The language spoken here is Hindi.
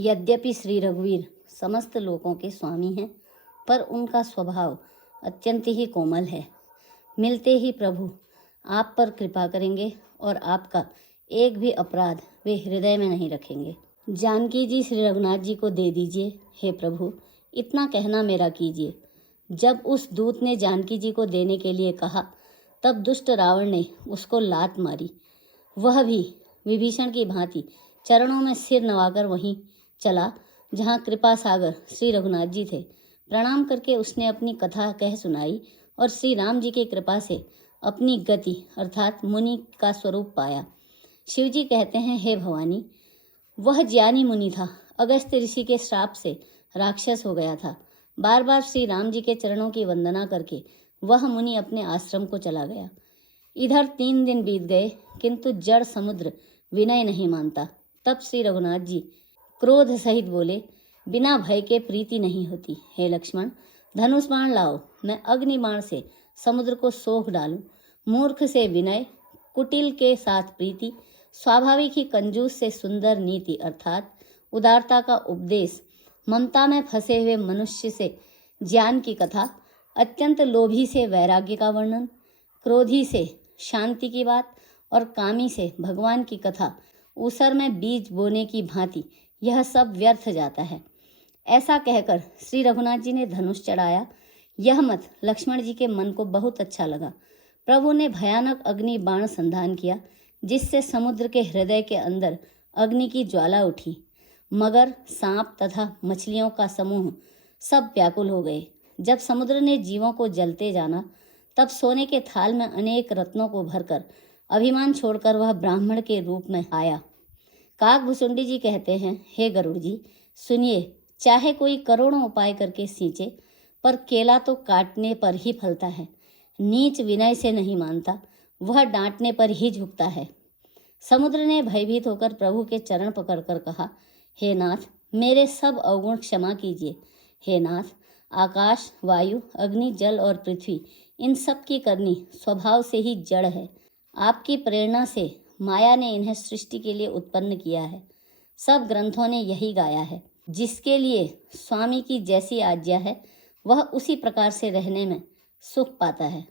यद्यपि श्री रघुवीर समस्त लोकों के स्वामी हैं, पर उनका स्वभाव अत्यंत ही कोमल है। मिलते ही प्रभु आप पर कृपा करेंगे और आपका एक भी अपराध वे हृदय में नहीं रखेंगे। जानकी जी श्री रघुनाथ जी को दे दीजिए, हे प्रभु इतना कहना मेरा कीजिए। जब उस दूत ने जानकी जी को देने के लिए कहा, तब दुष्ट रावण ने उसको लात मारी। वह भी विभीषण की भांति चरणों में सिर नवाकर वहीं चला जहाँ कृपा सागर श्री रघुनाथ जी थे। प्रणाम करके उसने अपनी कथा कह सुनाई और श्री राम जी की कृपा से अपनी गति अर्थात मुनि का स्वरूप पाया। शिवजी कहते हैं, हे भवानी, वह ज्ञानी मुनि था, अगस्त्य ऋषि के श्राप से राक्षस हो गया था। बार बार श्री राम जी के चरणों की वंदना करके वह मुनि अपने आश्रम को चला गया। इधर 3 दिन बीत गए, किंतु जड़ समुद्र विनय नहीं मानता। तब श्री रघुनाथ जी क्रोध सहित बोले, बिना भय के प्रीति नहीं होती। हे लक्ष्मण, धनुष बाण लाओ, मैं अग्नि बाण से समुद्र को सोख डालूं। मूर्ख से विनय, कुटिल के साथ प्रीति, स्वाभाविक ही कंजूस से सुंदर नीति अर्थात उदारता का उपदेश, ममता में फंसे हुए मनुष्य से ज्ञान की कथा, अत्यंत लोभी से वैराग्य का वर्णन, क्रोधी से शांति की बात और कामी से भगवान की कथा, ऊसर में बीज बोने की भांति यह सब व्यर्थ जाता है। ऐसा कहकर श्री रघुनाथ जी ने धनुष चढ़ाया। यह मत लक्ष्मण जी के मन को बहुत अच्छा लगा। प्रभु ने भयानक अग्नि बाण संधान किया, जिससे समुद्र के हृदय के अंदर अग्नि की ज्वाला उठी। मगर, सांप तथा मछलियों का समूह सब व्याकुल हो गए। जब समुद्र ने जीवों को जलते जाना, तब सोने के थाल में अनेक रत्नों को भरकर अभिमान छोड़कर वह ब्राह्मण के रूप में आया। काकभुसुंडी जी कहते हैं, हे गरुड़ जी, सुनिए, चाहे कोई करोड़ों उपाय करके सींचे, पर केला तो काटने पर ही फलता है। नीच विनय से नहीं मानता, वह डांटने पर ही झुकता है। समुद्र ने भयभीत होकर प्रभु के चरण पकड़कर कहा, हे नाथ, मेरे सब अवगुण क्षमा कीजिए। हे नाथ, आकाश, वायु, अग्नि, जल और पृथ्वी, इन सब की करनी स्वभाव से ही जड़ है। आपकी प्रेरणा से माया ने इन्हें सृष्टि के लिए उत्पन्न किया है। सब ग्रंथों ने यही गाया है। जिसके लिए स्वामी की जैसी आज्ञा है, वह उसी प्रकार से रहने में सुख पाता है।